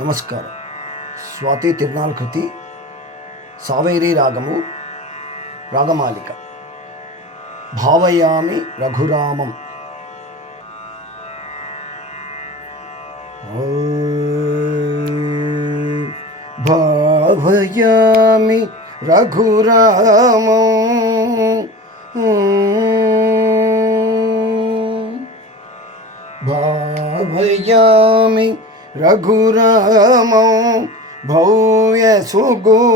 నమస్కారం. స్వాతి తిరునాల్ కృతి సావేరీ రాగము రాగమాలిక. భావయామి రఘురామం. భావయామి రఘురామం భావయామి రఘురామం భవ్య సుగుణరామం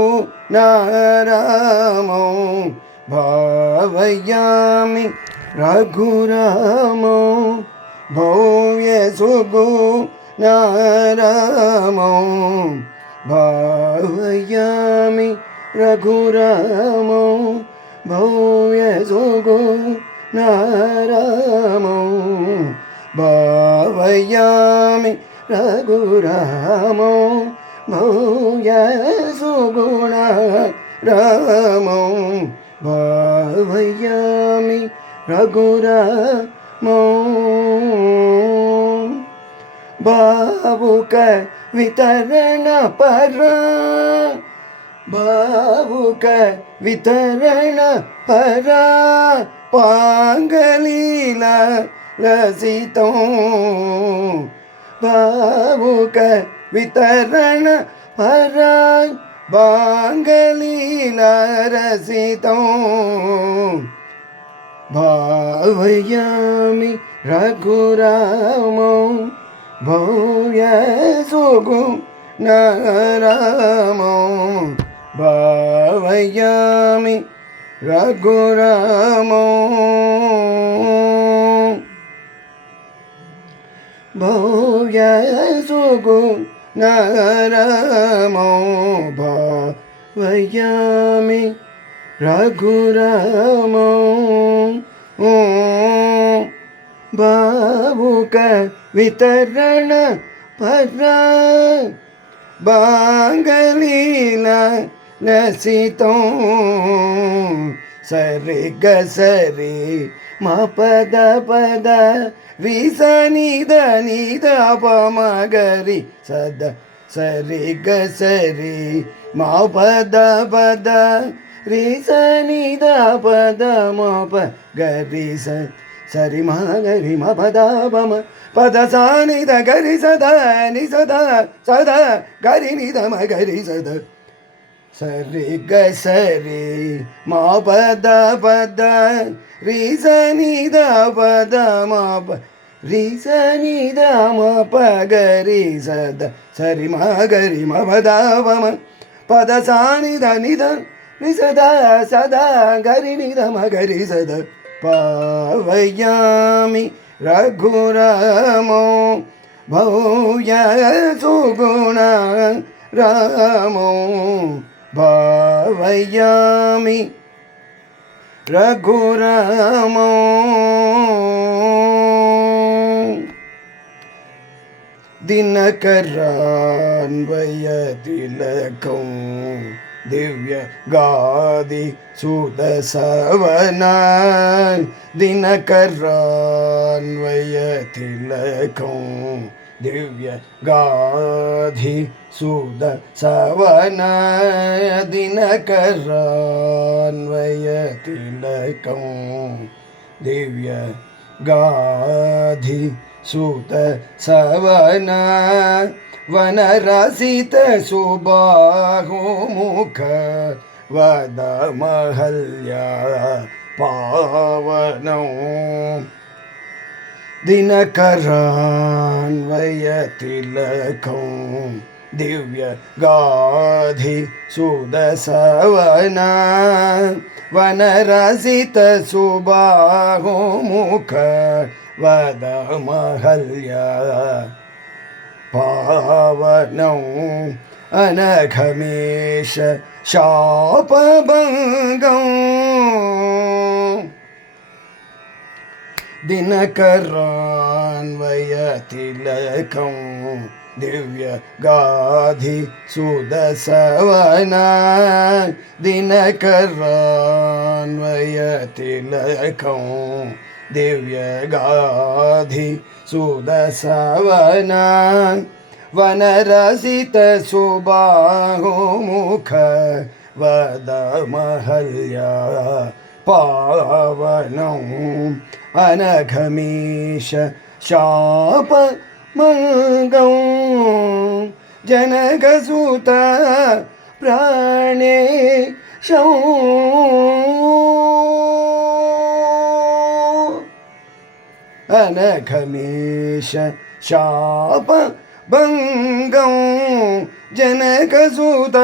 భావయామి రఘురామం భవ్య సుగుణరామం భావయామి రఘురామం భవ్య సుగుణరామం భావయామి రఘురామం భవ్య సుగుణరామం భావయామి రఘురామం భావుక వితరణ పర భావుక వితరణ పర పాంగలీల రసితం భావుక వితరణ పర బాంగలీల రసితం భావయామి రఘురామం భవ్య సుగుణరామం భావయామి రఘురామం భవ్య సుగుణరామం భావయామి రఘురామం భావుక వితరణ పర బాంగలీల లసితం సరి గ సరి మా పద పద రిస నిద నిద పమగరి సద సరి గ సరి మా పద పద రిస నిద పద మా ప గరి సరి మా గరి మా పద పమ పద సా నిద గరి సద ని సద సద గరి నిద మ గరి సద సరి గ సరి మా పద పద రి స నిద పద మా ప రి స నిద మా ప గరి సద సరి మా గరి మా పద పమ పద సా నిద నిద ని సద సద గరి నిద మ గరి సద భావయామి రఘురామం భవ్య సుగుణరామం భావయామి రఘురామం దినకరాన్వయ తిలకం దివ్య గాది సుదసవన దినకరాన్వయ తిలకం దివ్య గాధి సుదసవన దినకరాన్వయ తిలకం దివ్య గాధి సుత సవన వనరసిత సుబాహుముఖ వదమహల్య పావనం దినకరాన్వయ తిలకం దివ్య గాధి సుదసవన వనరసిత సుబాహుముఖ వదమహల్య పావనం అనఘమేష శాపభంగం దినకరాన్వయ తిలకం దివ్య గాధి సుదసవన దినకరాన్వయ తిలకం దివ్య గాధి సుదసవన वनरसित सुबाहुमुख वदमहल्या पावनम् अनघमीश शापमङ्गं जनकसुत प्राणेशौ अनघमीश शापभङ्गं जनकसुत